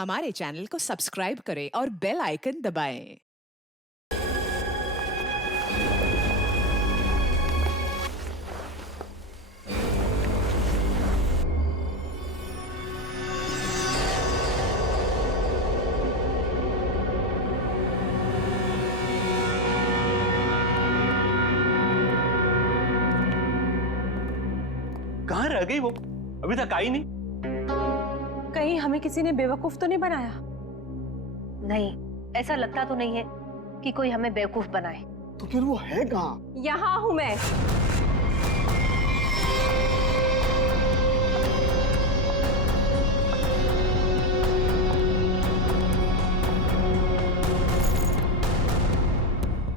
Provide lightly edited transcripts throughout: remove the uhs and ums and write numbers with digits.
हमारे चैनल को सब्सक्राइब करें और बेल आइकन दबाएं। कहाँ रह गई वो? अभी तक आई नहीं। कहीं हमें किसी ने बेवकूफ तो नहीं बनाया? नहीं, ऐसा लगता तो नहीं है कि कोई हमें बेवकूफ बनाए। तो फिर वो है कहाँ? यहाँ हूं मैं।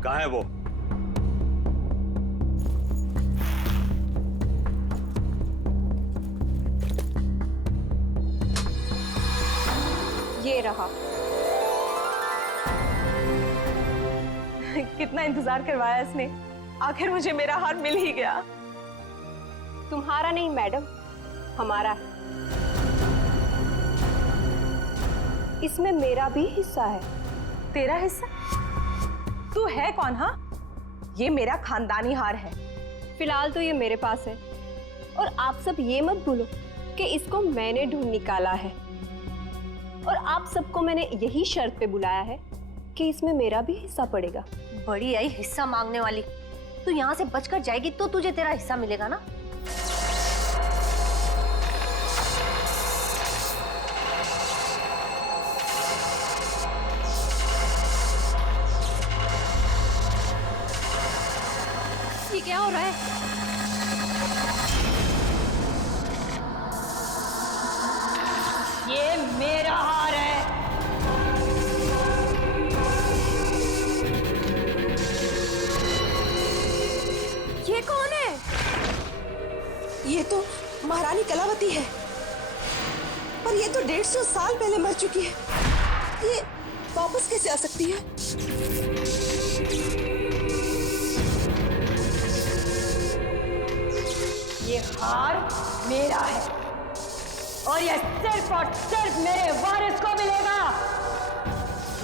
कहाँ है वो? ये रहा। कितना इंतजार करवाया इसने, आखिर मुझे मेरा हार मिल ही गया। तुम्हारा नहीं मैडम, हमारा है। इसमें मेरा भी हिस्सा है। तेरा हिस्सा? तू है कौन? हाँ, ये मेरा खानदानी हार है। फिलहाल तो ये मेरे पास है, और आप सब ये मत भूलो कि इसको मैंने ढूंढ निकाला है, और आप सबको मैंने यही शर्त पे बुलाया है कि इसमें मेरा भी हिस्सा पड़ेगा। बड़ी आई हिस्सा मांगने वाली। तू यहाँ से बचकर जाएगी तो तुझे तेरा हिस्सा मिलेगा ना। ये क्या हो रहा है? ये मेरा हार है। ये कौन है? ये तो महारानी कलावती है, पर ये तो 150 साल पहले मर चुकी है। ये वापस कैसे आ सकती है? ये हार मेरा है, और ये सिर्फ और सिर्फ मेरे वारिस को मिलेगा,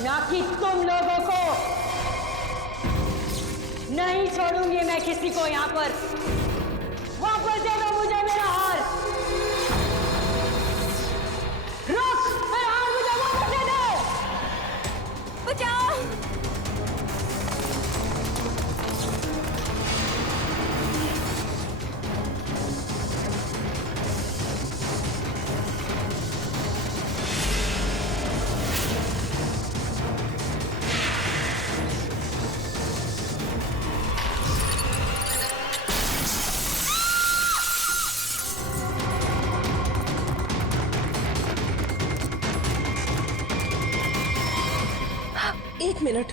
ना कि तुम लोगों को। नहीं छोड़ूंगी मैं किसी को यहाँ पर। वापस दे दो मुझे मेरा हार। रुक, मेरा हार मुझे वापस दे दो। बचाओ। एक मिनट।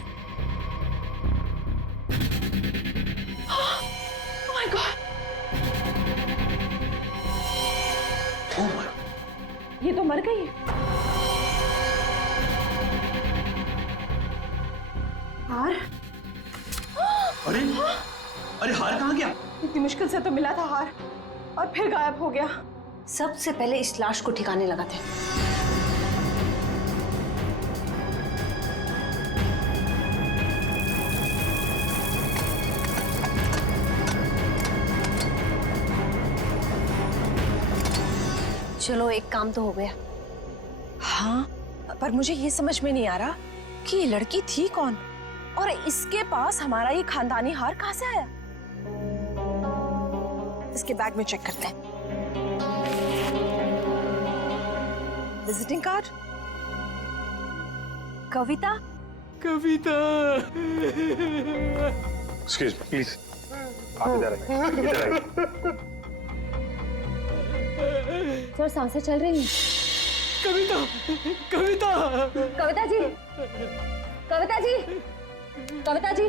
Oh my God! ये तो मर गई है। हार? अरे अरे हार कहाँ गया? इतनी मुश्किल से तो मिला था हार, और फिर गायब हो गया। सबसे पहले इस लाश को ठिकाने लगाते हैं। चलो, एक काम तो हो गया। हाँ, पर मुझे ये समझ में नहीं आ रहा कि ये लड़की थी कौन, और इसके पास हमारा ये खानदानी हार कहाँ से आया। इसके बैग में चेक करते हैं। Visiting card, Kavita. Kavita. Excuse me please. आप इधर आइए, इधर आइए। सर, सांसें चल रही हैं। कविता, कविता। कविता जी, कविता जी, कविता जी।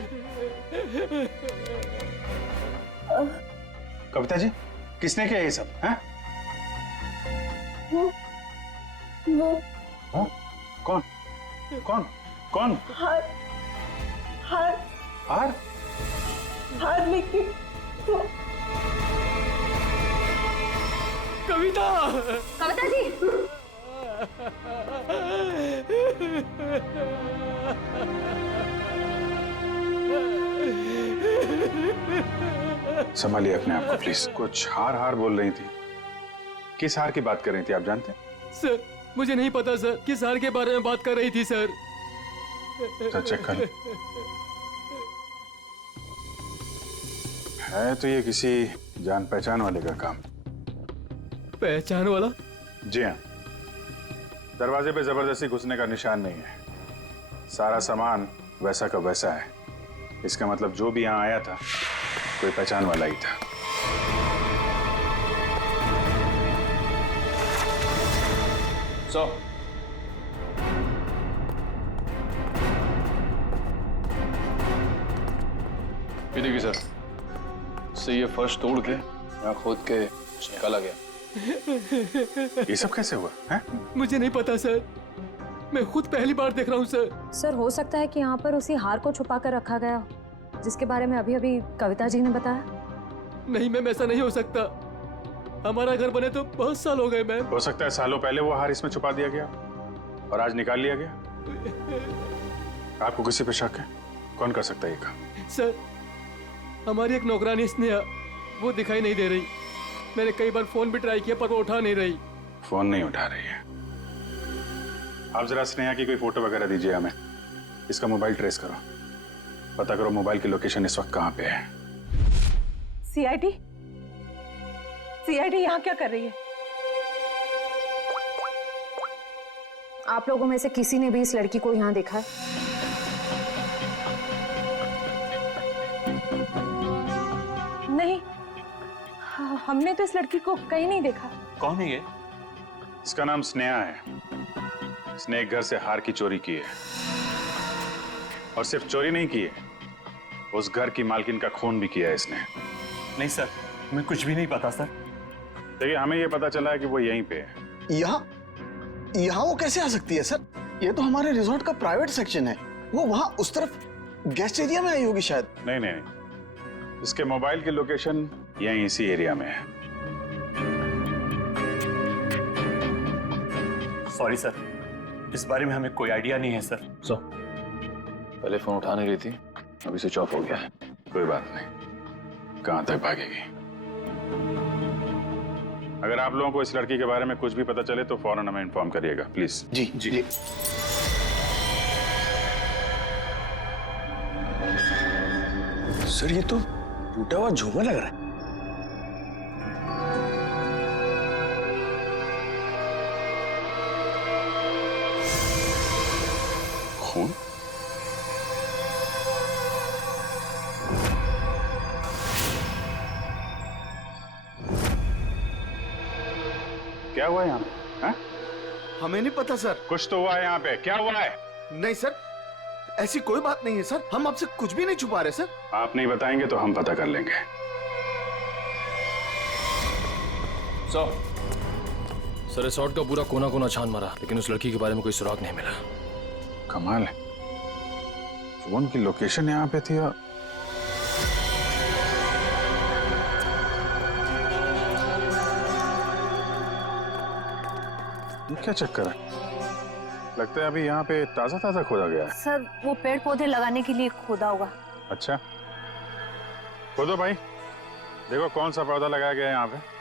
कविता जी, किसने किया ये सब? हैं? वो हाँ? कौन? कौन? कौन? हार हार हार? हार लेके कविता। कविता जी, संभालिए अपने आप को प्लीज। कुछ हार हार बोल रही थी, किस हार की बात कर रही थी आप जानते हैं? सर मुझे नहीं पता सर, किस हार के बारे में बात कर रही थी सर। सर चेक कर। है तो ये किसी जान पहचान वाले का काम। पहचान वाला? जी हाँ, दरवाजे पे जबरदस्ती घुसने का निशान नहीं है, सारा सामान वैसा का वैसा है। इसका मतलब जो भी यहाँ आया था कोई पहचान वाला ही था। ये देखिए सर, से ये फर्श तोड़ के यहाँ खोद के निकाला गया। ये सब कैसे हुआ है? मुझे नहीं पता सर, मैं खुद पहली बार देख रहा हूँ सर। सर हो सकता है कि यहाँ पर उसी हार को छुपा कर रखा गया हो, जिसके बारे में अभी अभी कविता जी ने बताया। नहीं मैम, ऐसा नहीं हो सकता। हमारा घर बने तो बहुत साल हो गए मैम। हो सकता है सालों पहले वो हार इसमें छुपा दिया गया और आज निकाल लिया गया। आपको किसी पे शक है? कौन कर सकता है ये काम? सर हमारी एक नौकरानी स्नेहा, वो दिखाई नहीं दे रही। मैंने कई बार फोन भी ट्राई किया पर वो उठा नहीं रही। फोन नहीं उठा रही है? आप जरा स्नेहा की कोई फोटो वगैरह दीजिए हमें, इसका मोबाइल ट्रेस करो, पता करो मोबाइल की लोकेशन इस वक्त कहाँ पे है। सीआईडी? सीआईडी यहाँ क्या कर रही है? आप लोगों में से किसी ने भी इस लड़की को यहाँ देखा है? नहीं, हमने तो इस लड़की को कहीं नहीं देखा। कौन है ये? इसका नाम स्नेहा है। इसने एक घर से हार की चोरी की है, और सिर्फ चोरी नहीं की है, उस घर की मालकिन का खून भी किया है इसने। नहीं सर, हमें कुछ भी नहीं पता सर। देखिए हमें ये पता चला है कि वो यहीं पे है। यहाँ वो कैसे आ सकती है सर? ये तो हमारे रिजॉर्ट का प्राइवेट सेक्शन है। वो वहाँ उस तरफ गेस्ट एरिया में आई होगी शायद। नहीं नहीं, इसके मोबाइल की लोकेशन यहीं इसी एरिया में है। सॉरी सर, इस बारे में हमें कोई आइडिया नहीं है सर। पहले फोन उठा नहीं रही थी, अभी स्विच ऑफ हो गया है। कोई बात नहीं, कहां तक भागेगी? अगर आप लोगों को इस लड़की के बारे में कुछ भी पता चले तो फौरन हमें इन्फॉर्म करिएगा प्लीज। Ji ji. सर ये तो टूटा हुआ झूमर लग रहा है। खून? क्या हुआ यहाँ पे? हाँ? हमें नहीं पता सर। कुछ तो हुआ है यहाँ पे, क्या हुआ है? नहीं सर, ऐसी कोई बात नहीं है सर। हम आपसे कुछ भी नहीं छुपा रहे सर। आप नहीं बताएंगे तो हम पता कर लेंगे। सर रिसोर्ट का पूरा कोना कोना छान मारा, लेकिन उस लड़की के बारे में कोई सुराग नहीं मिला। कमाल है, फोन की लोकेशन यहाँ पे थी और ये क्या चक्कर है? लगता है अभी यहाँ पे ताजा ताजा खोदा गया है। सर वो पेड़ पौधे लगाने के लिए खोदा होगा। अच्छा, खोदो भाई, देखो कौन सा पौधा लगाया गया है यहाँ पे।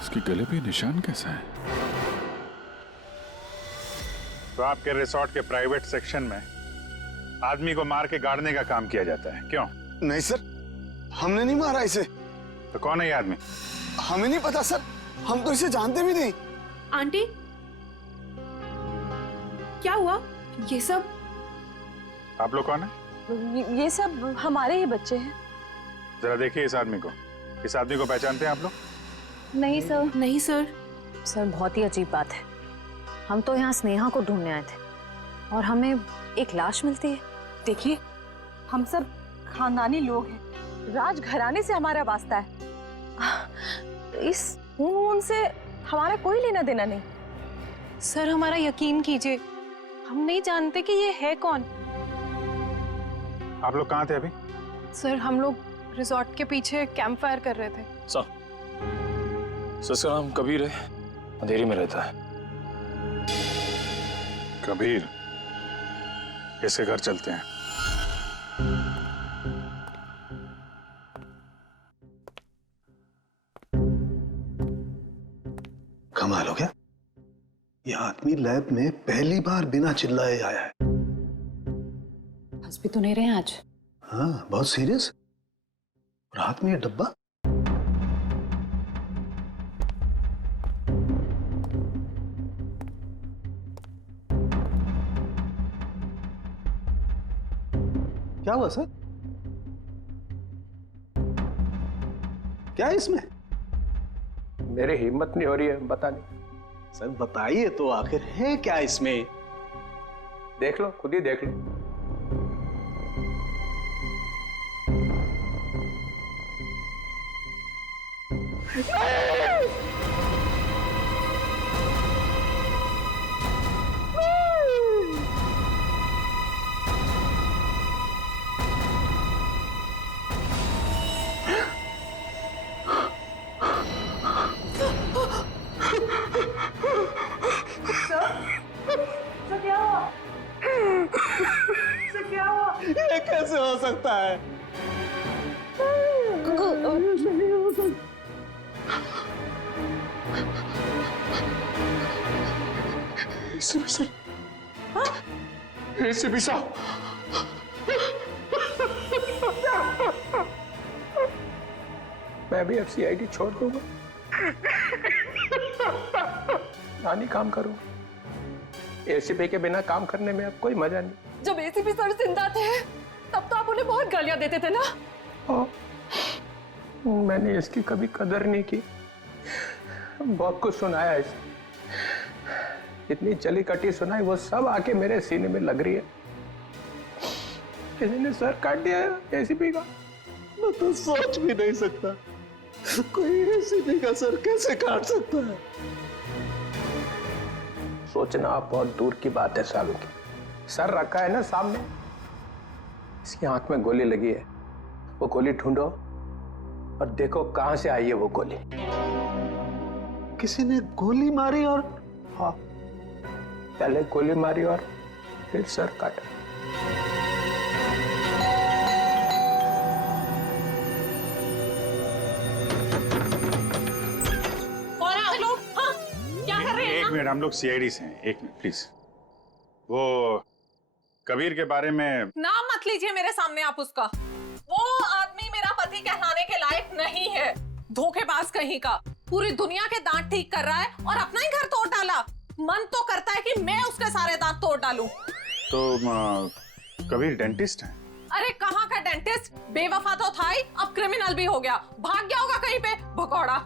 इसके गले पे निशान कैसा है? तो आपके रिसोर्ट के प्राइवेट सेक्शन में आदमी को मार के गाड़ने का काम किया जाता है, क्यों? नहीं सर, हमने नहीं मारा इसे। तो कौन है ये आदमी? हमें नहीं पता सर, हम तो इसे जानते भी नहीं। आंटी, क्या हुआ? ये सब आप लोग कौन है? ये सब हमारे ही बच्चे हैं। जरा देखिए इस आदमी को। इस आदमी को पहचानते हैं आप लोग? नहीं सर। नहीं सर। सर बहुत ही अजीब बात है, हम तो यहाँ स्नेहा को ढूंढने आए थे और हमें एक लाश मिलती है। देखिए, हम सब खानदानी लोग हैं, राजघराने से हमारा वास्ता है। इस खून से हमारा कोई लेना देना नहीं। सर हमारा यकीन कीजिए, हम नहीं जानते कि ये है कौन। आप लोग कहाँ थे अभी? सर हम लोग रिजॉर्ट के पीछे कैंप फायर कर रहे थे। सर इसका नाम कबीर है, अंधेरी में रहता है। कबीर, इसके घर चलते हैं। कमाल हो गया, ये आदमी लैब में पहली बार बिना चिल्लाए आया है। हंस भी तो नहीं रहे आज। हाँ, बहुत सीरियस। और हाथ में ये डब्बा। क्या हुआ सर? क्या है इसमें? मेरी हिम्मत नहीं हो रही है बताने। सर बताइए तो, आखिर है क्या इसमें? देख लो, खुद ही देख लो। ये कैसे हो सकता है? एसीपी साहब, मैं भी अब सीआईडी छोड़ दूंगा, नानी काम करूंगा। एसीपी के बिना काम करने में अब कोई मजा नहीं। जब एसीपी सर जिंदा थे तब तो आप उन्हें बहुत गालियां देते थे ना। मैंने इसकी कभी कदर नहीं की। बहुत कुछ सुनाया इसे, इतनी चली कटी सुनाई, वो सब आके मेरे सीने में लग रही है। किसी ने सर काट दिया है एसीपी का। मैं तो सोच भी नहीं सकता, कोई एसीपी का सर कैसे काट सकता है। सोचना आप बहुत दूर की बात है सालों की। सर रखा है ना सामने, इसकी आंख में गोली लगी है। वो गोली ढूंढो और देखो कहां से आई है वो गोली। किसी ने गोली मारी और? हाँ, पहले गोली मारी और फिर सर काटा। कौन है आप लोग? हाँ? क्या कर रहे हैं? एक मिनट, हम लोग सीआईडी से हैं। एक मिनट प्लीज। वो कबीर के बारे में नाम मत लीजिए मेरे सामने आप उसका। वो आदमी मेरा पति कहलाने के लायक नहीं है। धोखेबाज कहीं का, पूरी दुनिया के दांत ठीक कर रहा है और अपना ही घर तोड़ डाला। मन तो करता है कि मैं उसके सारे दांत तोड़ डालूं। तो कबीर डेंटिस्ट है? अरे कहाँ का डेंटिस्ट, बेवफा तो था ही, अब क्रिमिनल भी हो गया। भाग गया होगा कहीं पे, भगौड़ा।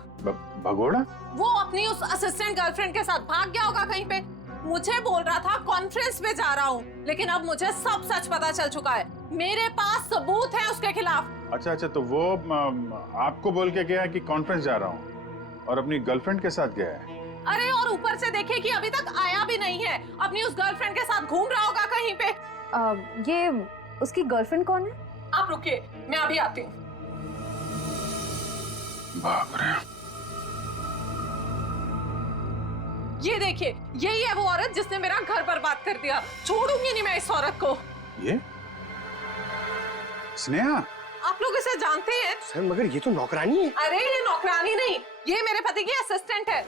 भगोड़ा? वो अपनी उस असिस्टेंट गर्लफ्रेंड के साथ भाग गया होगा कहीं पे। मुझे बोल रहा था कॉन्फ्रेंस पे जा रहा हूँ, लेकिन अब मुझे सब सच पता चल चुका है। मेरे पास सबूत है उसके खिलाफ। अच्छा, तो वो आपको बोल के गया कि कॉन्फ्रेंस जा रहा हूँ और अपनी गर्लफ्रेंड के साथ गया है? अरे और ऊपर से देखिए कि अभी तक आया भी नहीं है, अपनी उस गर्लफ्रेंड के साथ घूम रहा होगा कहीं पे। ये उसकी गर्लफ्रेंड कौन है? आप रुकिए, मैं अभी आती हूँ। बाप रे। ये देखिए, यही है वो औरत जिसने मेरा घर बर्बाद कर दिया। छोड़ूंगी नहीं मैं इस औरत को। ये स्नेहा? आप लोग इसे जानते हैं? सर मगर ये तो नौकरानी है। अरे ये नौकरानी नहीं, ये मेरे पति की असिस्टेंट है।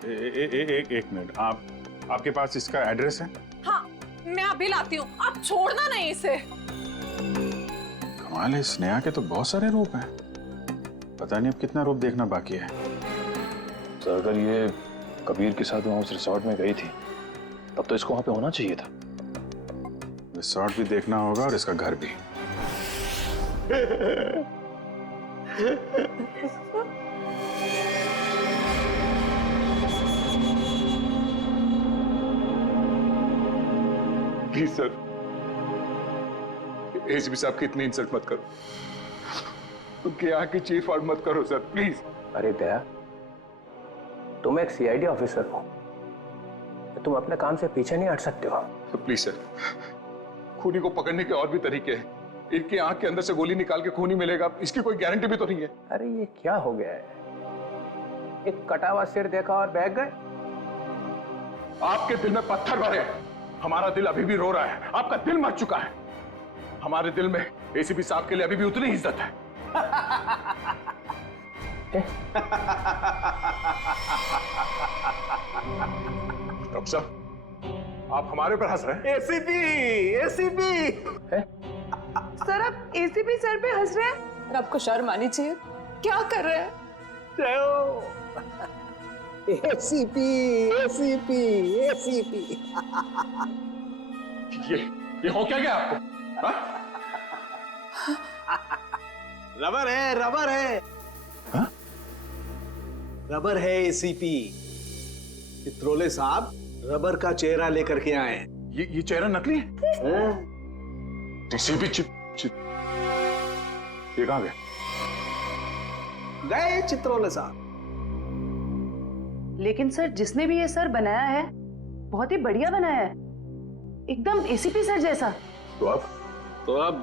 एक मिनट, आपके पास इसका एड्रेस है? हाँ, मैं अभी लाती हूँ, आप छोड़ना नहीं इसे। कमाल है, स्नेहा के तो बहुत सारे रूप हैं। पता नहीं अब कितना रूप देखना बाकी है। सर अगर ये कबीर के साथ वहाँ उस रिसोर्ट में गई थी, तब तो इसको वहाँ पे होना चाहिए था। रिसोर्ट भी देखना होगा और इसका घर भी। प्लीज सर, एसीपी साहब की इतनी इंसल्ट मत करो, उनके यहाँ की चीफ आउट मत करो सर, प्लीज। अरे दया, तुम एक सीआईडी ऑफिसर हो, तुम अपने काम से पीछे नहीं हट सकते हो। प्लीज सर, खूनी को पकड़ने के और भी तरीके हैं। इनकी आंख के अंदर से गोली निकाल के खूनी मिलेगा, इसकी कोई गारंटी भी तो नहीं है। अरे ये क्या हो गया है? एक कटा हुआ सिर देखा और बह गए। आपके दिल में पत्थर भरे हैं, हमारा दिल अभी भी रो रहा है। आपका दिल मर चुका है, हमारे दिल में एसीपी साहब के लिए अभी भी उतनी ही इज्जत है। डॉक्टर साहब, आप हमारे ऊपर हंस रहे हैं? एसीपी सर, आप एसीपी सर पे हंस रहे हैं? और आपको शर्म आनी चाहिए। क्या कर रहे हैं? एसीपी ये हो क्या गया आपको? हा? रबर है हा? रबर है एसीपी। चित्रोले साहब रबर का चेहरा लेकर के आए हैं। ये चेहरा नकली है? एसीपी ये कहां गए? गए चित्रोले साहब। लेकिन सर, जिसने भी ये सर बनाया है बहुत ही बढ़िया बनाया है, एकदम एसीपी सर जैसा। तो अब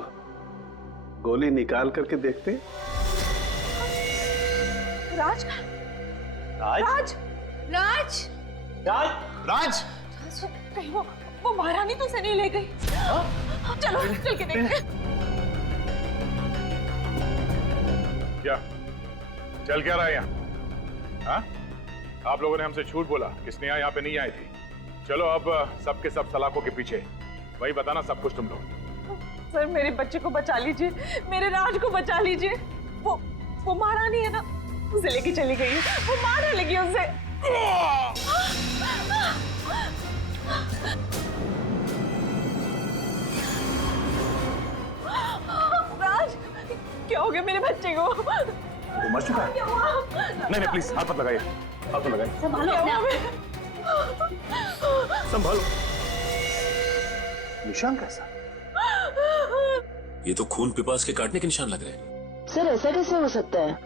गोली निकाल करके देखते हैं। राज राज राज राज राज राज कहीं वो महारानी तो से नहीं ले गई। चलो चल के देखते हैं। क्या चल क्या रहा है यहाँ? हाँ? आप लोगों ने हमसे झूठ बोला कि स्नेहा यहाँ पे नहीं आई थी। चलो अब सबके सब सलाखों के पीछे, वही बताना सब कुछ तुम लोग। सर, मेरे बच्चे को बचा लीजिए, मेरे राज को बचा लीजिए। वो महारानी है ना, उसे लेके चली गई है, वो मारने लगी उसे। राज, क्या हो गया मेरे बच्चे को? वो मर चुका है? नहीं प्लीज हाथ मत लगाइए, हाथ मत लगाइए। संभालो अपने आप। संभालो। निशान कैसा? ये तो खून पिपास के काटने के निशान लग रहे हैं। सर, ऐसा कैसे हो सकता है?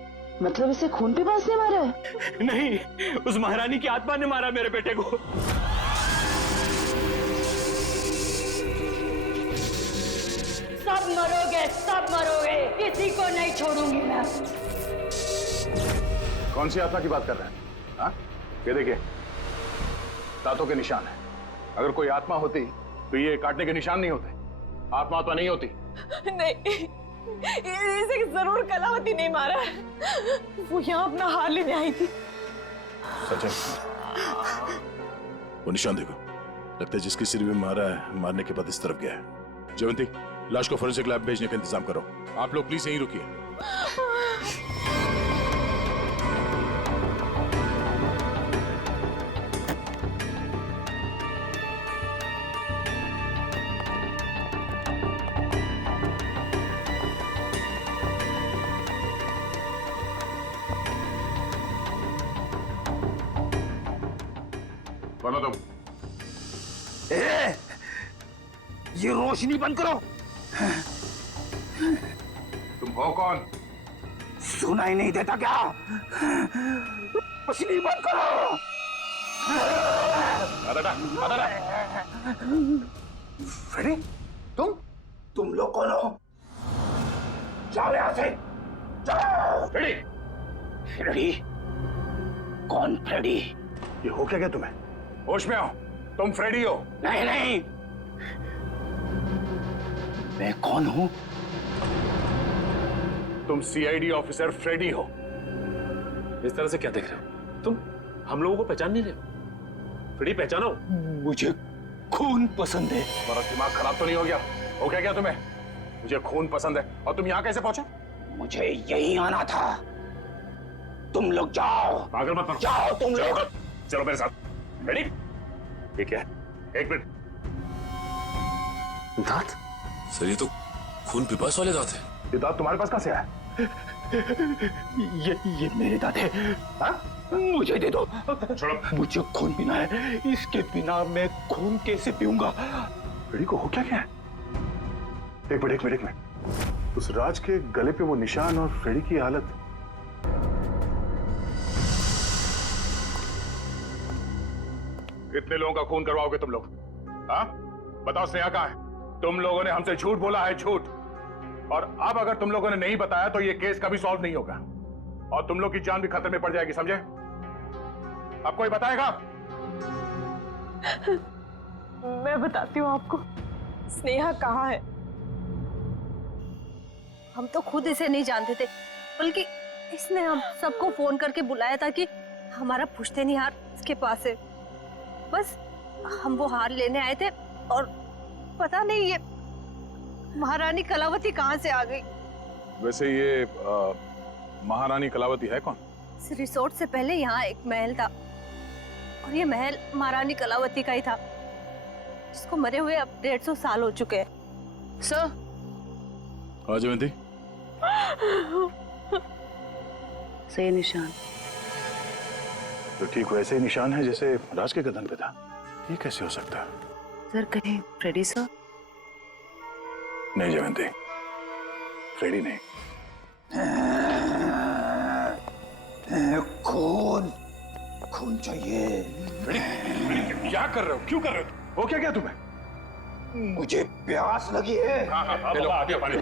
मतलब इसे खून पे पास ने मारा है? नहीं, उस महारानी की आत्मा ने मारा मेरे बेटे को। सब मरोगे, किसी को नहीं छोड़ूंगी मैं। कौन सी आत्मा की बात कर रहे हैं? हाँ? ये देखिए, दांतों के निशान है। अगर कोई आत्मा होती तो ये काटने के निशान नहीं होते। आत्मा तो नहीं होती। नहीं, इसे जरूर कलावती ने मारा है। वो यहाँ अपना हार लेने आई थी। सच है? वो निशान देखो, लगता है जिसके सिर में मारा है, मारने के बाद इस तरफ गया है। जयवंती, लाश को फोरेंसिक लैब भेजने का इंतजाम करो। आप लोग प्लीज यहीं रुकिए। बोलो तुम। ये रोशनी बंद करो। तुम हो कौन? सुनाई नहीं देता क्या? रोशनी बंद करो। फ्रेडी, तुम लोग कौन हो? जाओ यहां से, जाओ। Freddy, Freddy? कौन फ्रेडी? ये हो क्या गया तुम्हें? होश में आओ, तुम फ्रेडी हो? नहीं, मैं कौन हूं? तुम सीआईडी ऑफिसर फ्रेडी हो। इस तरह से क्या देख रहे हो तुम? हम लोगों को पहचान नहीं रहे हो? फ्रेडी पहचानो। मुझे खून पसंद है। तुम्हारा दिमाग खराब तो नहीं हो गया? हो क्या तुम्हें? मुझे खून पसंद है और तुम यहाँ कैसे पहुंचे? मुझे यहीं आना था। तुम लोग जाओ। पागल मत बनो। जाओ तुम लोग। चलो मेरे साथ। रेडी? ठीक है, एक मिनट। दांत? सर ये तो खून पिपास वाले दांत है। ये दांत तुम्हारे पास कहां से आया? ये मेरे दांत है। हाँ? मुझे दे दो। मुझे खून पीना है, इसके बिना मैं खून कैसे पीऊंगा? फ्रेडी को हो क्या है? एक मिनट। उस राज के गले पे वो निशान और फ्रेडी की हालत। कितने लोगों का खून करवाओगे तुम लोग? हाँ? बताओ स्नेहा कहाँ है? तुम लोगों ने हमसे झूठ बोला है, झूठ। और अब अगर तुम लोगों ने नहीं बताया तो ये केस कभी सॉल्व नहीं होगा और तुम लोग की जान भी खतरे में पड़ जाएगी, समझे? अब कोई बताएगा? मैं बताती हूँ आपको स्नेहा कहाँ है। हम तो खुद इसे नहीं जानते थे, बल्कि इसने हम सबको फोन करके बुलाया था कि हमारा पुश्तैनी हार इसके पास है। बस हम वो हार लेने आए थे और पता नहीं ये महारानी कलावती कहाँ से आ गई। वैसे ये महारानी कलावती है कौन? इस रिसोर्ट से पहले यहाँ एक महल था और ये महल महारानी कलावती का ही था, जिसको मरे हुए अब 150 साल हो चुके हैं। सर। हाँ जयंती। से निशान तो ठीक वैसे ही निशान है जैसे राज के गर्दन पे था। ये कैसे हो सकता है? सर कहीं फ्रेडी सर? नहीं जयंती, फ्रेडी नहीं। खून चाहिए। क्या कर रहे हो? क्यों कर रहे हो? हो क्या तुम्हें? मुझे प्यास लगी है। हाँ, लो, आ गया पानी।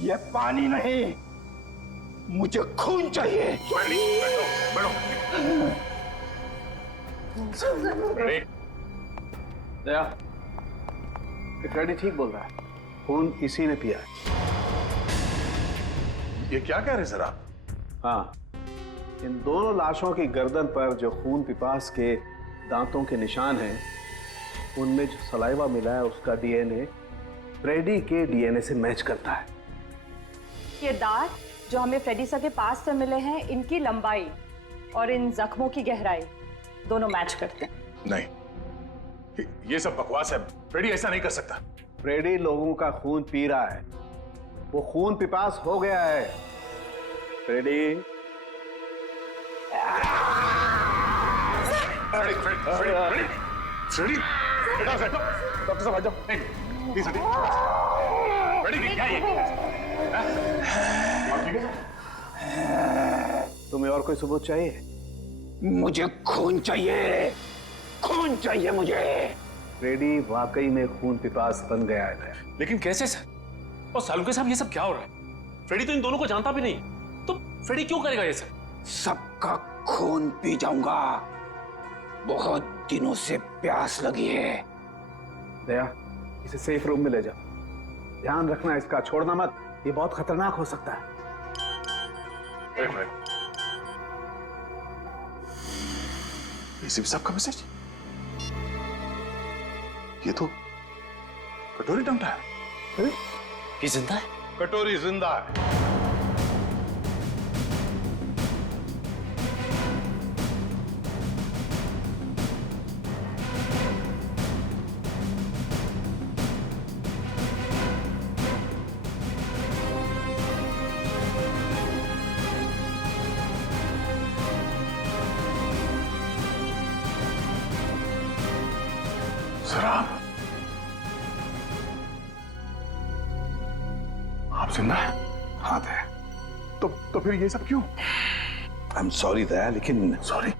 ये पानी नहीं, मुझे खून चाहिए। बैठो। दया, फ्रेडी ठीक बोल रहा है, खून इसी ने पिया है। ये क्या कह रहे सर आप? हाँ, इन दोनों लाशों की गर्दन पर जो खून पिपास के दांतों के निशान हैं, उनमें जो सलाइवा मिला है उसका डीएनए फ्रेडी के डीएनए से मैच करता है। ये दांत जो हमें फ्रेडी सर के पास से मिले हैं, इनकी लंबाई और इन जख्मों की गहराई दोनों मैच करते हैं। नहीं, ये सब बकवास है। फ्रेडी ऐसा नहीं कर सकता। फ्रेडी लोगों का खून पी रहा है, वो खून पिपास हो गया है। फ्रेडी डॉक्टर साहब आ जाओ। फ्रेडी क्या है? तुम्हें और कोई सबूत चाहिए? मुझे खून चाहिए मुझे। फ्रेडी वाकई में खून पिपास बन गया है। लेकिन कैसे सर? और सालुके साहब ये सब क्या हो रहा है? फ्रेडी तो इन दोनों को जानता भी नहीं, तो फ्रेडी क्यों करेगा ये सब? सबका खून पी जाऊंगा, बहुत दिनों से प्यास लगी है। दया, इसे सेफ रूम में ले जाओ, ध्यान रखना इसका, छोड़ना मत, ये बहुत खतरनाक हो सकता है। एक मिनट। एसीपी साहब का मैसेज? ये तो कटोरी टंगटा है। ये जिंदा है? कटोरी जिंदा है। आप जिंदा है? हाँ दया। तो फिर ये सब क्यों? आई एम सॉरी दया, लेकिन सॉरी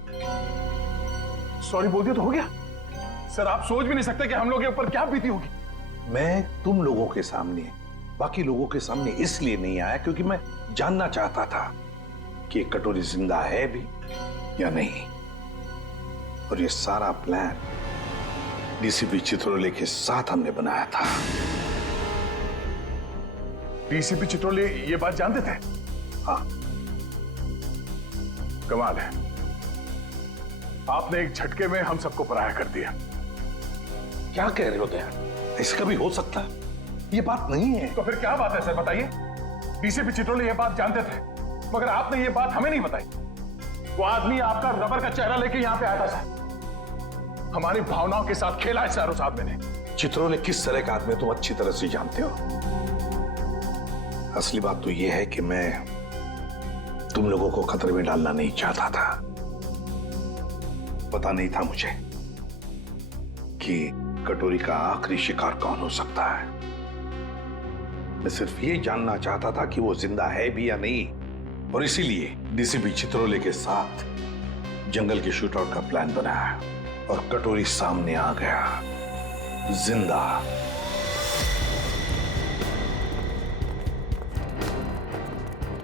बोल दिया तो हो गया। सर आप सोच भी नहीं सकते कि हम लोग के ऊपर क्या बीती होगी। मैं तुम लोगों के सामने, बाकी लोगों के सामने इसलिए नहीं आया क्योंकि मैं जानना चाहता था कि ये कटोरी जिंदा है भी या नहीं। और ये सारा प्लान डीसीपी चित्रोले के साथ हमने बनाया था। डीसीपी चित्रोले ये बात जानते थे? हाँ। कमाल है, आपने एक झटके में हम सबको पराया कर दिया। क्या कह रहे हो दया? ऐसा कभी हो सकता? ये बात नहीं है। तो फिर क्या बात है सर, बताइए। डीसीपी चित्रोले ये बात जानते थे, मगर आपने ये बात हमें नहीं बताई। वो आदमी आपका रबर का चेहरा लेके यहां पे आया था सर। हमारी भावनाओं के साथ खेला है सर उस आदमी ने। चित्रोले किस तरह का आदमी तुम अच्छी तरह से जानते हो। असली बात तो यह है कि मैं तुम लोगों को खतरे में डालना नहीं चाहता था। पता नहीं था मुझे कि कटोरी का आखिरी शिकार कौन हो सकता है। मैं सिर्फ ये जानना चाहता था कि वो जिंदा है भी या नहीं, और इसीलिए डीसीपी चित्रोले के साथ जंगल के शूटआउट का प्लान बनाया और कटोरी सामने आ गया जिंदा।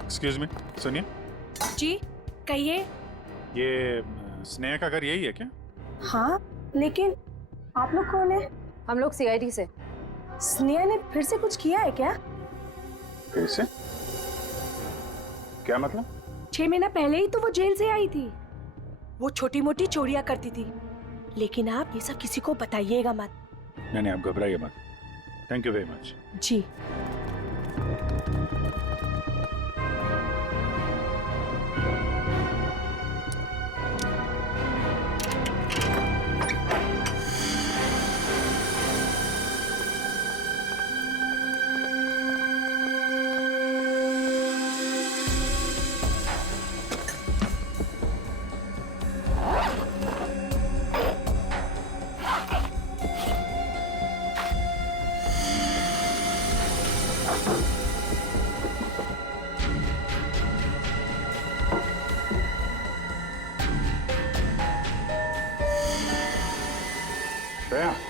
एक्सक्यूज मी, सुनिए। जी कहिए। ये स्नेहा का घर यही है क्या? हाँ, लेकिन आप लोग कौन है? हम लोग सीआईडी से। स्नेहा ने फिर से कुछ किया है क्या? फिर से? क्या मतलब? 6 महीना पहले ही तो वो जेल से आई थी। वो छोटी मोटी चोरियां करती थी, लेकिन आप ये सब किसी को बताइएगा मत। नहीं, आप घबराइए मत। Thank you very much. जी।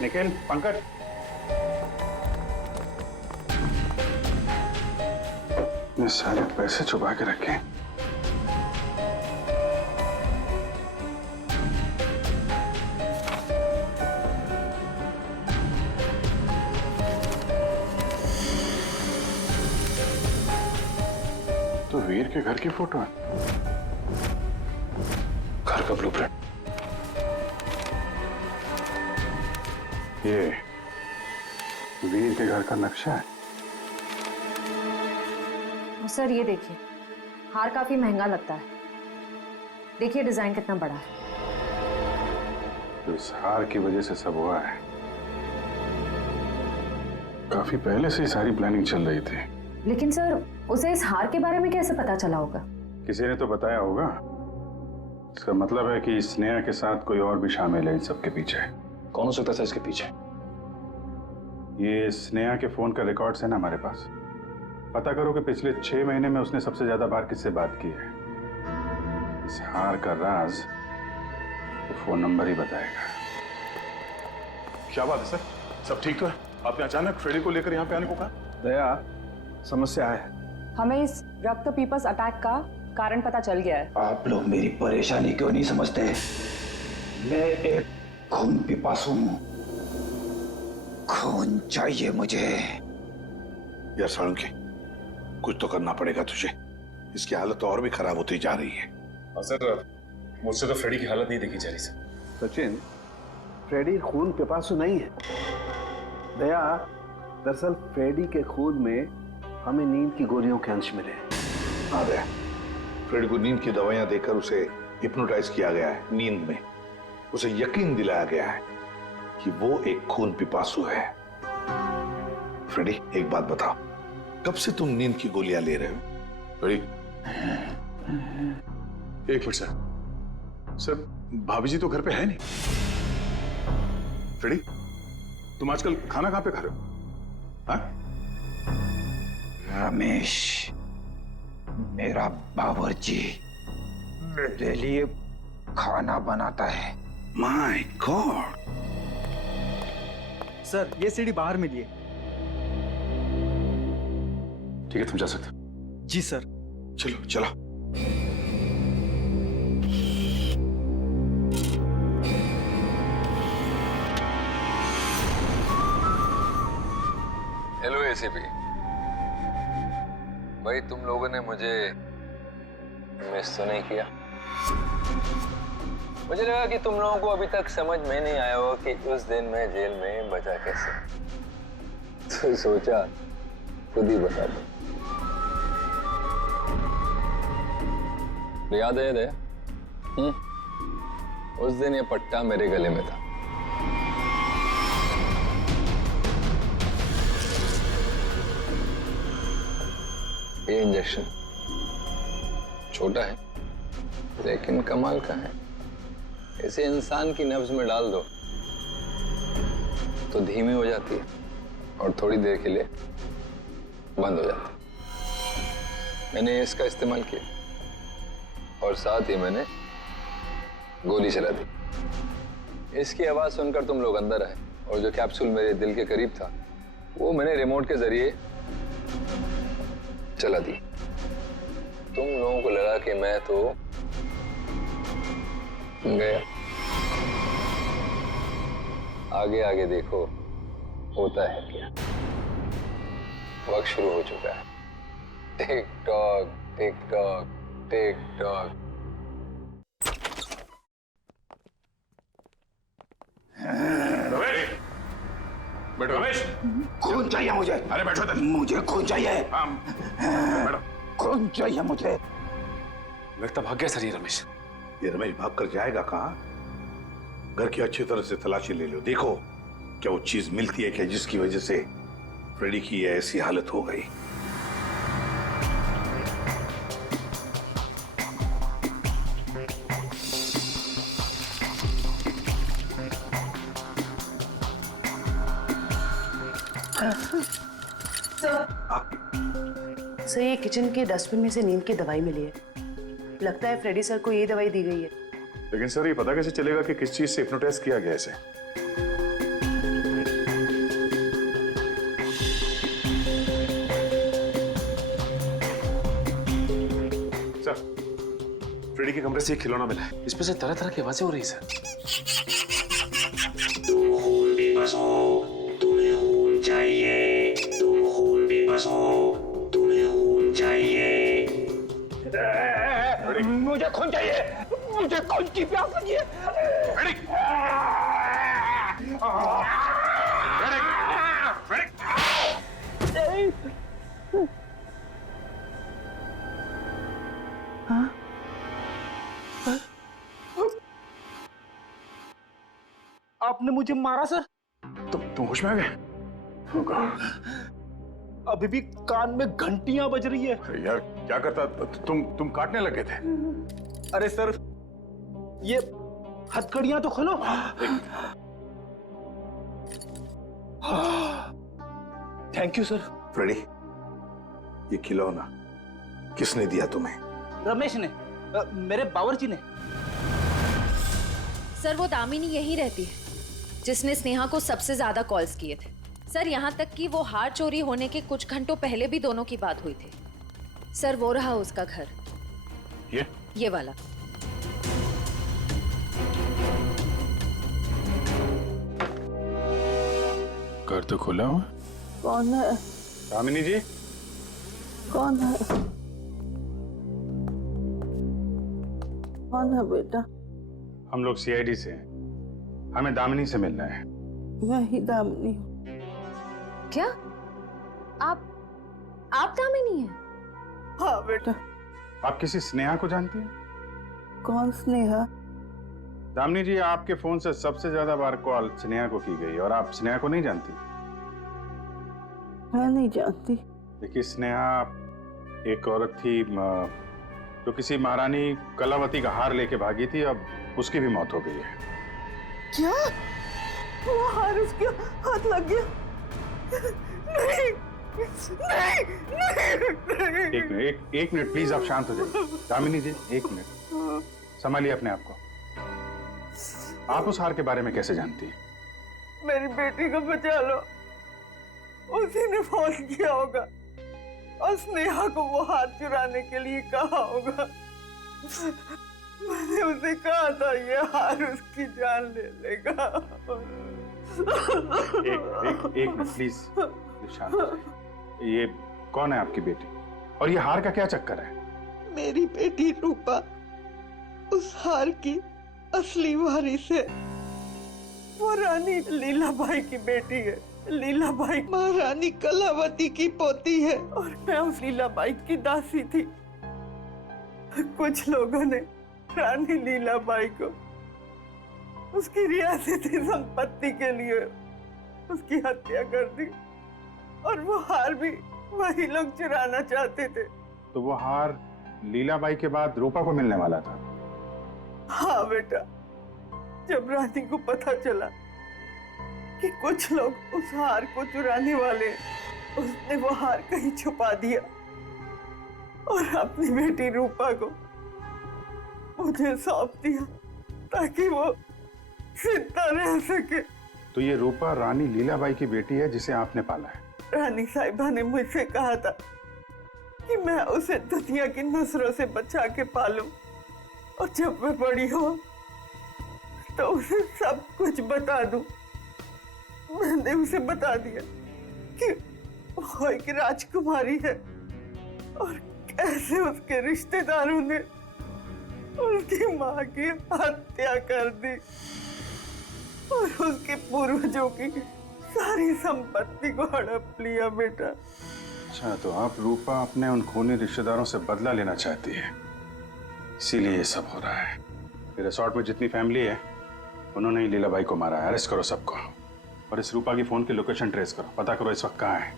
निखिल, पंकज, ये सारे पैसे छुपा के रखे। तो वीर के घर की फोटो है, घर का ब्लूप्रिंट। ये वीर के घर का नक्शा है। सर ये देखिए, हार काफी महंगा लगता है। देखिए डिजाइन कितना बड़ा है। तो इस हार की वजह से सब हुआ है। काफी पहले से ही सारी प्लानिंग चल रही थी। लेकिन सर उसे इस हार के बारे में कैसे पता चला होगा? किसी ने तो बताया होगा। इसका मतलब है कि स्नेहा के साथ कोई और भी शामिल है इन सब के पीछे। कौन हो सकता है इसके पीछे? ये स्नेहा के फोन का रिकॉर्ड्स है ना हमारे पास। पता करो कि पिछले 6 महीने में उसने सबसे ज्यादा बार किससे बात की है। इस हार का राज तो फोन नंबर ही बताएगा। क्या बात है सर? सब ठीक तो है? आपने अचानक फ्रेडी को लेकर यहाँ पे आने को कहा? दया, समस्या है। हमें इस रक्त पीपस अटैक का कारण पता चल गया है। आप लोग मेरी परेशानी क्यों नहीं समझते? मैं एक खून पिपासु हूं। खून चाहिए मुझे। यार साळुंखे, कुछ तो करना पड़ेगा तुझे। इसकी हालत तो और भी खराब होती जा रही है। सर, मुझसे तो फ्रेडी की हालत नहीं देखी जा रही सर। सचिन, फ्रेडी खून पिपासु नहीं है। दया, दरअसल फ्रेडी के खून में हमें नींद की गोलियों के अंश मिले। हाँ दया, फ्रेडी को नींद की दवाइयां देकर उसे हिप्नोटाइज किया गया है। नींद में उसे यकीन दिलाया गया है कि वो एक खून पिपासु है। फ्रेडी, एक बात बताओ, कब से तुम नींद की गोलियां ले रहे हो? फ्रेडी, एक मिनट सर। सर, भाभी जी तो घर पे है नहीं। फ्रेडी, तुम आजकल खाना कहां पे खा रहे हो? हाँ? रमेश, मेरा बावर्ची मेरे लिए खाना बनाता है। My God. सर ये सीढ़ी बाहर मिली है। ठीक है, तुम जा सकते हो। जी सर। चलो चलो। हेलो एसीपी भाई, तुम लोगों ने मुझे मिस तो नहीं किया? मुझे लगा कि तुम लोगों को अभी तक समझ में नहीं आया हो कि उस दिन मैं जेल में बचा कैसे, तो सोचा खुद ही बता दो। याद है दया? उस दिन ये पट्टा मेरे गले में था। ये इंजेक्शन छोटा है लेकिन कमाल का है। इसे इंसान की नब्ज में डाल दो तो धीमी हो जाती है और थोड़ी देर के लिए बंद हो जाती है। मैंने इसका इस्तेमाल किया और साथ ही मैंने गोली चला दी। इसकी आवाज सुनकर तुम लोग अंदर आए और जो कैप्सूल मेरे दिल के करीब था वो मैंने रिमोट के जरिए चला दी। तुम लोगों को लगा कि मैं तो गया। आगे आगे देखो होता है क्या। वक्त शुरू हो चुका है। Tick tock tick tock tick tock. बैठो रमेश। खून चाहिए मुझे। अरे बैठो इधर। मुझे खून चाहिए। बैठो। खून चाहिए मुझे। लगता भाग गया सर ये रमेश। ये रमेश भाग कर जाएगा कहाँ? घर की अच्छी तरह से तलाशी ले लो, देखो क्या वो चीज मिलती है क्या जिसकी वजह से फ्रेडी की ऐसी हालत हो गई। सर ये किचन के डस्टबिन में से नींद की दवाई मिली है। लगता है फ्रेडी सर को ये दवाई दी गई है। लेकिन सर ये पता कैसे चलेगा कि किस चीज से हिप्नोटाइज किया गया इसे? सर फ्रेडी के कमरे से एक खिलौना मिला है। इसमें से तरह तरह की आवाजें हो रही है सर। मुझे खून चाहिए। मुझे खून की प्यास लगी है। आपने मुझे मारा सर? तुम होश में आ गए? अभी भी कान में घंटियां बज रही है। अरे यार क्या करता? तुम काटने लगे थे। अरे सर ये हथकड़ियां तो खोलो। Thank you sir. फ्रेडी ये खिलौना किसने दिया तुम्हें? रमेश ने, मेरे बावर्ची ने। सर वो दामिनी यही रहती है जिसने स्नेहा को सबसे ज्यादा कॉल्स किए थे। सर यहाँ तक कि वो हार चोरी होने के कुछ घंटों पहले भी दोनों की बात हुई थी। सर वो रहा उसका घर। ये वाला। घर तो खुला हुआ। कौन है? दामिनी जी। कौन है? कौन है बेटा? हम लोग सीआईडी से हैं। हमें दामिनी से मिलना है। यही दामिनी। क्या आप दामिनी हैं? हाँ बेटा। आप किसी स्नेहा को जानती हैं? कौन स्नेहा? दामिनी जी आपके फोन से सबसे ज्यादा बार कॉल स्नेहा को की गई और आप स्नेहा को नहीं जानती? मैं नहीं जानती। देखिए स्नेहा एक औरत थी जो किसी महारानी कलावती का हार लेके भागी थी। अब उसकी भी मौत हो गई है। क्या? वो हार उसके हाथ लग गया? नहीं, नहीं, एक मिनट प्लीज आप शांत हो जाइए। दामिनी जी एक मिनट संभालिए अपने आप को। आप उस हार के बारे में कैसे जानती हैं? मेरी बेटी को बचा लो। उसी ने फोन किया होगा और स्नेहा को वो हार चुराने के लिए कहा होगा। मैंने उसे कहा था ये हार उसकी जान ले लेगा। एक मिनट प्लीज शांत हो जाइए। ये कौन है आपकी बेटी और ये हार का क्या चक्कर है? मेरी बेटी रूपा उस हार की असली वारिस है। वो रानी लीलाबाई की बेटी है। लीलाबाई महारानी कलावती की पोती है और मैं उस लीलाबाई की दासी थी। कुछ लोगों ने रानी लीलाबाई को उसकी रियासती संपत्ति के लिए उसकी हत्या कर दी और वो हार भी वही लोग चुराना चाहते थे। तो वो हार लीलाबाई के बाद रूपा को मिलने वाला था। हाँ बेटा, जब रानी को पता चला कि कुछ लोग उस हार को चुराने वाले, उसने वो हार कहीं छुपा दिया और अपनी बेटी रूपा को मुझे सौंप दिया ताकि वो जिंदा रह सके। तो ये रूपा रानी लीलाबाई की बेटी है जिसे आपने पाला है? रानी साहिबा ने मुझसे कहा था कि मैं उसे दुनिया की नजरों से बचा के पालूं और जब मैं बड़ी हो तो उसे सब कुछ बता दूं। मैंने उसे बता दिया कि वो एक राजकुमारी है और कैसे उसके रिश्तेदारों ने उसकी माँ की हत्या कर दी और उसके पूर्वजों की सारी संपत्ति को हड़प लिया बेटा। अच्छा, तो आप रूपा अपने उन खूनी रिश्तेदारों से बदला लेना चाहती है, इसीलिए ये सब हो रहा है। फिर रिसोर्ट में जितनी फैमिली है उन्होंने ही लीलाबाई को मारा है। अरेस्ट करो सबको और इस रूपा की फोन की लोकेशन ट्रेस करो, पता करो इस वक्त कहाँ है।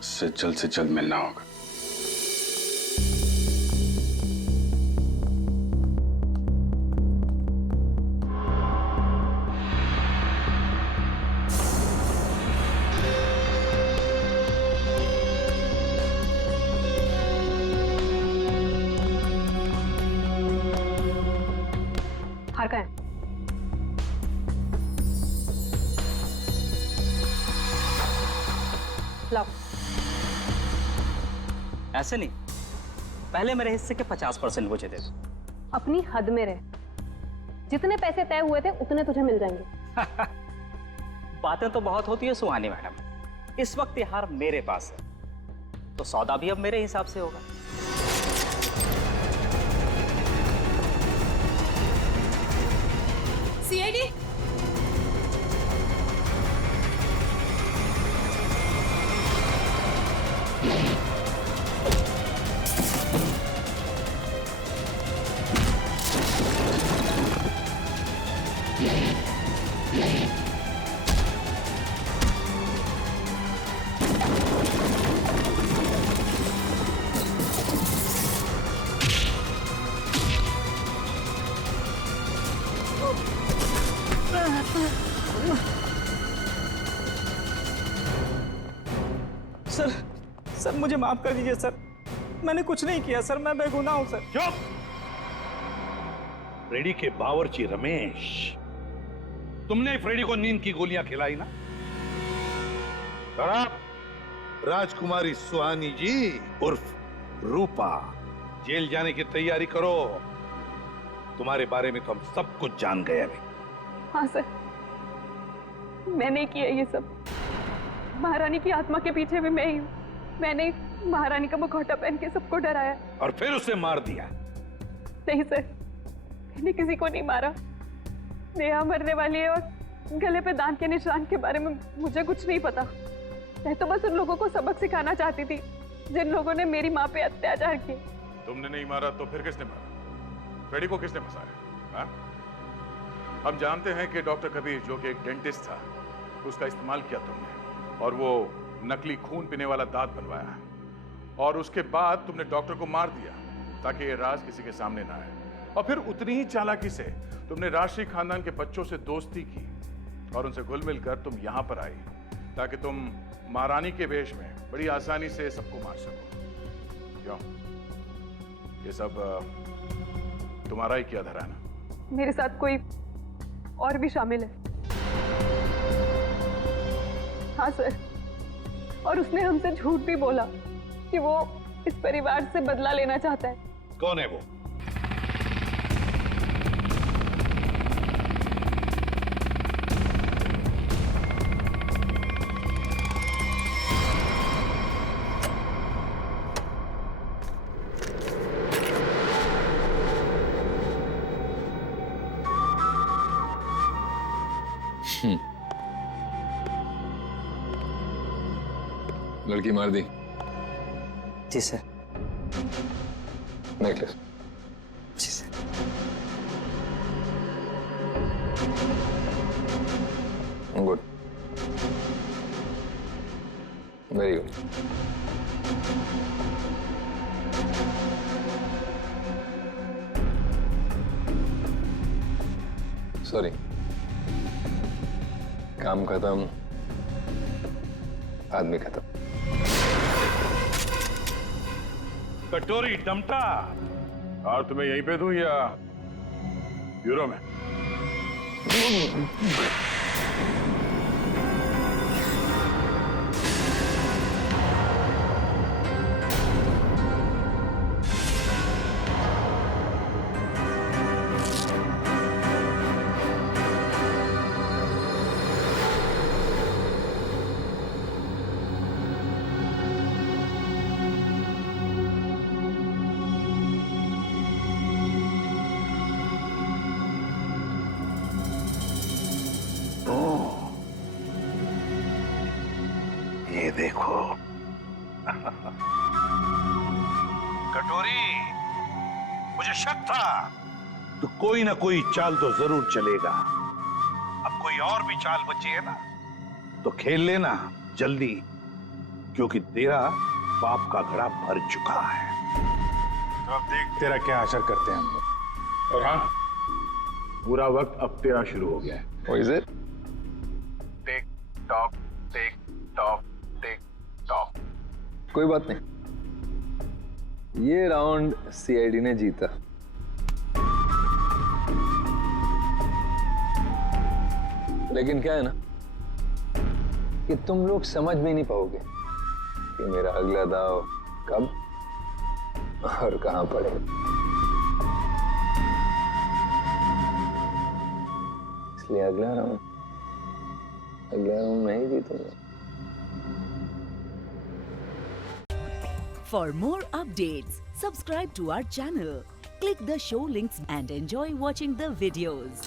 उससे जल्द मिलना होगा। हार का है? लाओ। ऐसे नहीं, पहले मेरे हिस्से के 50% मुझे दे दो। अपनी हद में रह, जितने पैसे तय हुए थे उतने तुझे मिल जाएंगे। बातें तो बहुत होती है सुहानी मैडम, इस वक्त ये हार मेरे पास है तो सौदा भी अब मेरे हिसाब से होगा। सीआईडी सर मुझे माफ कर दीजिए सर, मैंने कुछ नहीं किया सर, मैं बेगुनाह हूं सर। चुप! फ्रेडी के बावर्ची रमेश, तुमने फ्रेडी को नींद की गोलियां खिलाई ना? और आप राजकुमारी सुहानी जी उर्फ रूपा जेल जाने की तैयारी करो। तुम्हारे बारे में तो हम सब कुछ जान गए अभी। हाँ सर, मैंने किया ये सब। महारानी की आत्मा के पीछे भी मैं ही हूँ। मैंने महारानी का मुखौटा पहन के सबको डराया और फिर उसे मार दिया। नहीं सर, मैंने किसी को नहीं मारा। नेहा मरने वाली है और गले पे दांत के निशान के बारे में मुझे कुछ नहीं पता। मैं तो बस उन लोगों को सबक सिखाना चाहती थी जिन लोगों ने मेरी माँ पे अत्याचार किए। तुमने नहीं मारा तो फिर किसने मारा? फ्रेडी को किसने फंसाया? हाँ? हम जानते हैं कि डॉक्टर कबीर, जो कि एक डेंटिस्ट था, उसका इस्तेमाल किया तुमने और वो नकली खून पीने वाला दांत बनवाया और उसके बाद तुमने डॉक्टर को मार दिया ताकि ये राज किसी के सामने ना आए। और फिर उतनी ही चालाकी से तुमने राष्ट्रीय खानदान के बच्चों से दोस्ती की और उनसे घुल मिलकर तुम यहां पर आई ताकि तुम महारानी के वेश में बड़ी आसानी से सबको मार सको। क्यों? ये सब तुम्हारा ही किया धरा ना? मेरे साथ कोई और भी शामिल है। हाँ सर, और उसने हमसे झूठ भी बोला कि वो इस परिवार से बदला लेना चाहता है। कौन है वो? लड़की मार दी? जी सर। नेकलेस? जी sir. Good, very good. Sorry, काम खत्म, आदमी खत्म। कटोरी टमटा, और तुम्हें यहीं पे दूं या ब्यूरो में? ये देखो कटोरी, मुझे शक था तो कोई ना कोई चाल तो जरूर चलेगा। अब कोई और भी चाल बची है ना तो खेल लेना जल्दी, क्योंकि तेरा पाप का घड़ा भर चुका है। तो अब देख तेरा क्या असर करते हैं हम लोग। और हाँ, पूरा वक्त अब तेरा शुरू हो गया है। What is it? Tick tock, tick tock, tick tock. कोई बात नहीं, ये राउंड सीआईडी ने जीता। लेकिन क्या है ना कि तुम लोग समझ भी नहीं पाओगे कि मेरा अगला दाव कब और कहां पड़ेगा। इसलिए अगला राउंड मैं ही जीतूंगा। For more updates, subscribe to our channel, click the show links and enjoy watching the videos.